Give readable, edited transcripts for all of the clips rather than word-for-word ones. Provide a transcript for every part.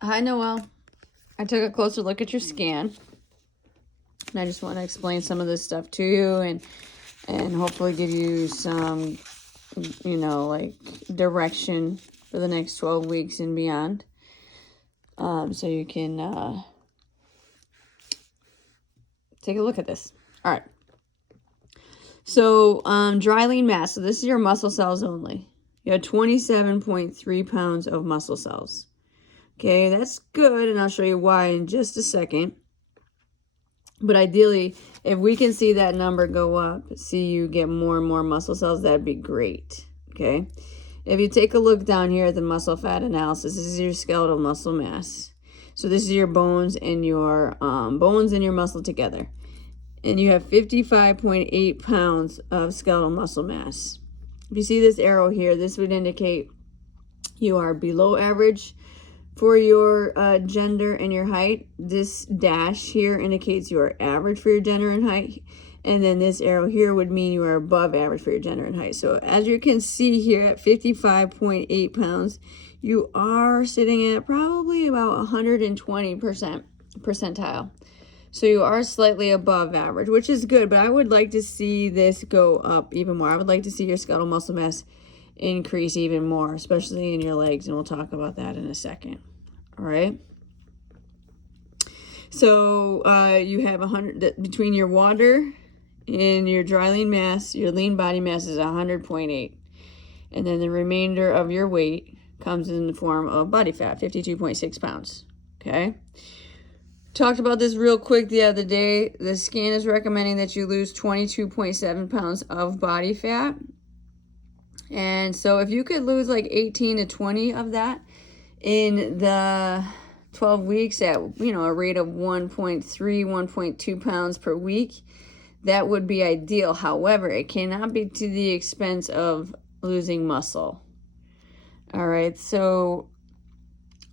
Hi, Noelle. I took a closer look at your scan, and I just want to explain some of this stuff to you and hopefully give you some, like direction for the next 12 weeks and beyond. So you can take a look at this. All right. So dry lean mass. So this is your muscle cells only. You have 27.3 pounds of muscle cells. Okay, that's good, and I'll show you why in just a second. But ideally, if we can see that number go up, see you get more and more muscle cells, that'd be great. Okay, if you take a look down here at the muscle fat analysis, this is your skeletal muscle mass. So this is your bones and your muscle together. And you have 55.8 pounds of skeletal muscle mass. If you see this arrow here, this would indicate you are below average for your gender and your height. This dash here indicates you are average for your gender and height. And then this arrow here would mean you are above average for your gender and height. So as you can see here at 55.8 pounds, you are sitting at probably about 120 percentile. So you are slightly above average, which is good, but I would like to see this go up even more. I would like to see your skeletal muscle mass increase even more, especially in your legs, and we'll talk about that in a second. All right. So you have 100 between your water and your dry lean mass. Your lean body mass is 100.8, and then the remainder of your weight comes in the form of body fat, 52.6 pounds. Okay. Talked about this real quick the other day. The scan is recommending that you lose 22.7 pounds of body fat. And so if you could lose like 18 to 20 of that in the 12 weeks at, a rate of 1.3, 1.2 pounds per week, that would be ideal. However, it cannot be to the expense of losing muscle. All right. So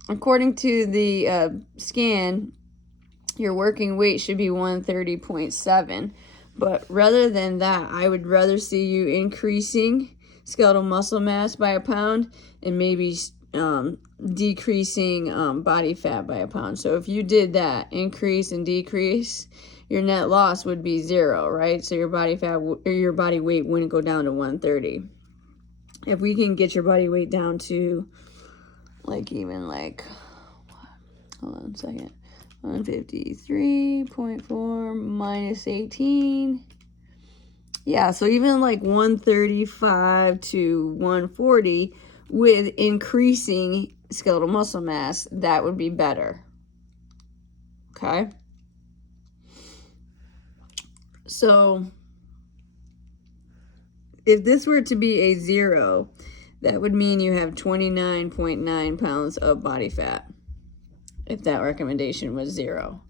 according to the scan, your working weight should be 130.7. But rather than that, I would rather see you increasing skeletal muscle mass by a pound and maybe decreasing body fat by a pound. So if you did that, increase and decrease, your net loss would be 0, right? So your body fat or your body weight wouldn't go down to 130. If we can get your body weight down to hold on a second, 153.4 minus 18. Yeah, so even like 135 to 140 with increasing skeletal muscle mass, that would be better. Okay? So if this were to be a 0, that would mean you have 29.9 pounds of body fat, if that recommendation was 0.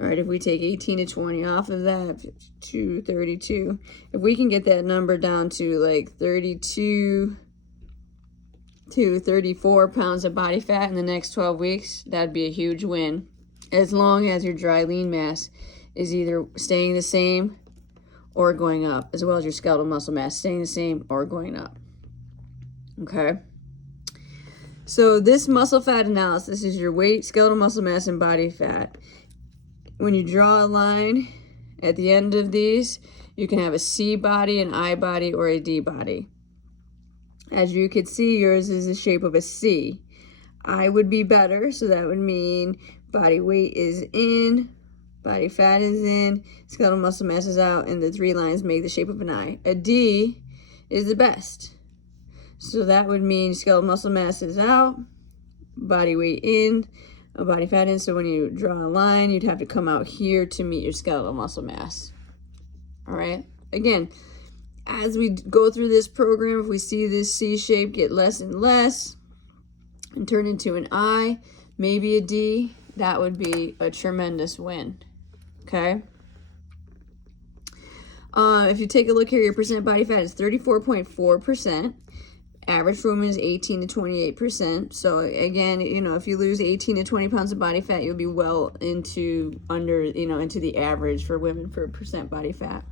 All right, if we take 18 to 20 off of that, to 32, if we can get that number down to like 32 to 34 pounds of body fat in the next 12 weeks, that'd be a huge win, as long as your dry lean mass is either staying the same or going up, as well as your skeletal muscle mass staying the same or going up. Okay? So this muscle fat analysis is your weight, skeletal muscle mass, and body fat. When you draw a line at the end of these, you can have a C body, an I body, or a D body. As you can see, yours is the shape of a C. I would be better, so that would mean body weight is in, body fat is in, skeletal muscle mass is out, and the 3 lines make the shape of an I. A D is the best. So that would mean skeletal muscle mass is out, body weight in, body fat in. So when you draw a line, you'd have to come out here to meet your skeletal muscle mass. All right. Again, as we go through this program, if we see this C shape get less and less and turn into an I, maybe a D, that would be a tremendous win. Okay. If you take a look here, your percent body fat is 34.4%. Average for women is 18 to 28%. So again, if you lose 18 to 20 pounds of body fat, you'll be well into the average for women for percent body fat.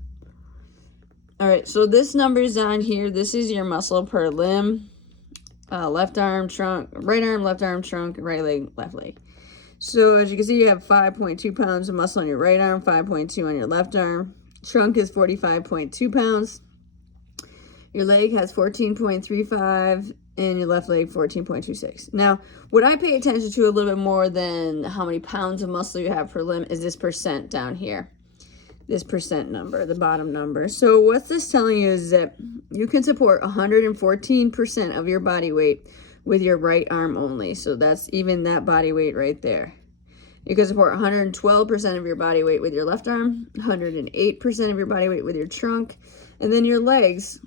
All right, so this number is down here. This is your muscle per limb. left arm, trunk, right arm, left arm, trunk, right leg, left leg. So as you can see, you have 5.2 pounds of muscle on your right arm, 5.2 on your left arm. Trunk is 45.2 pounds. Your leg has 14.35 and your left leg 14.26. Now, what I pay attention to a little bit more than how many pounds of muscle you have per limb is this percent down here. This percent number, the bottom number. So what's this telling you is that you can support 114% of your body weight with your right arm only. So that's even that body weight right there. You can support 112% of your body weight with your left arm, 108% of your body weight with your trunk, and then your legs,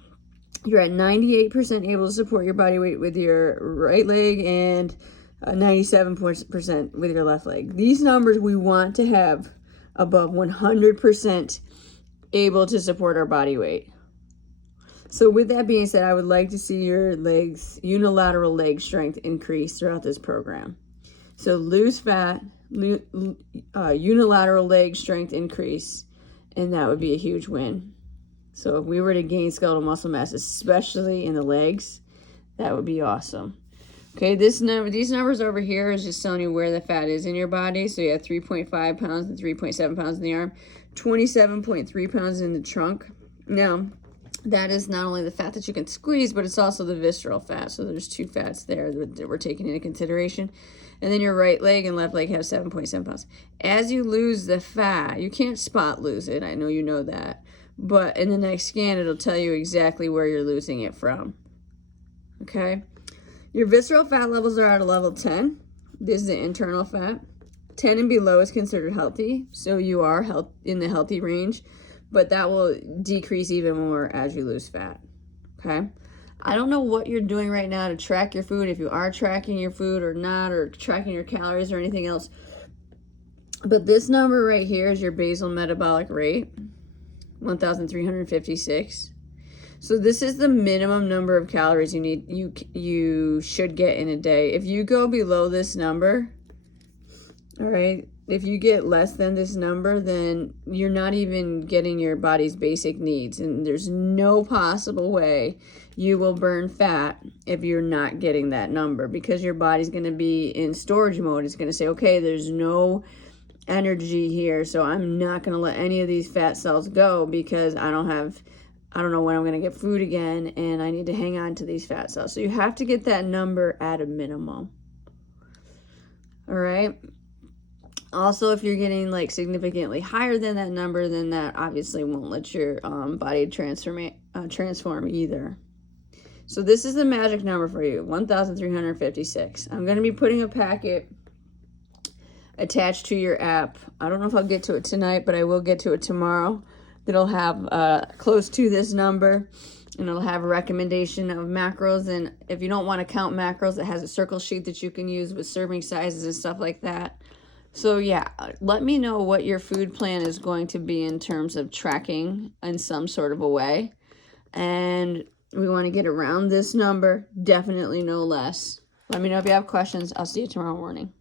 you're at 98% able to support your body weight with your right leg and 97% with your left leg. These numbers we want to have above 100% able to support our body weight. So with that being said, I would like to see your legs, unilateral leg strength increase throughout this program. So lose fat, unilateral leg strength increase, and that would be a huge win. So if we were to gain skeletal muscle mass, especially in the legs, that would be awesome. Okay, these numbers over here is just telling you where the fat is in your body. So you have 3.5 pounds and 3.7 pounds in the arm, 27.3 pounds in the trunk. Now, that is not only the fat that you can squeeze, but it's also the visceral fat. So there's two fats there that we're taking into consideration. And then your right leg and left leg have 7.7 pounds. As you lose the fat, you can't spot lose it. I know you know that. But in the next scan, it'll tell you exactly where you're losing it from. Okay? Your visceral fat levels are at a level 10. This is the internal fat. 10 and below is considered healthy, so you are in the healthy range, but that will decrease even more as you lose fat. Okay? I don't know what you're doing right now to track your food, if you are tracking your food or not, or tracking your calories or anything else. But this number right here is your basal metabolic rate, 1,356. So this is the minimum number of calories you should get in a day. If you go below this number, all right, if you get less than this number, then you're not even getting your body's basic needs. And there's no possible way you will burn fat if you're not getting that number, because your body's going to be in storage mode. It's going to say, okay, there's no energy here, so I'm not going to let any of these fat cells go because I don't know when I'm going to get food again, and I need to hang on to these fat cells. So you have to get that number at a minimum. All right. Also, if you're getting like significantly higher than that number, then that obviously won't let your body transform either. So this is the magic number for you, 1,356. I'm going to be putting a packet attached to your app. I don't know if I'll get to it tonight, but I will get to it tomorrow. It'll have close to this number, and it'll have a recommendation of macros. And if you don't want to count macros, it has a circle sheet that you can use with serving sizes and stuff like that. So yeah, let me know what your food plan is going to be in terms of tracking in some sort of a way. And we want to get around this number, definitely no less. Let me know if you have questions. I'll see you tomorrow morning.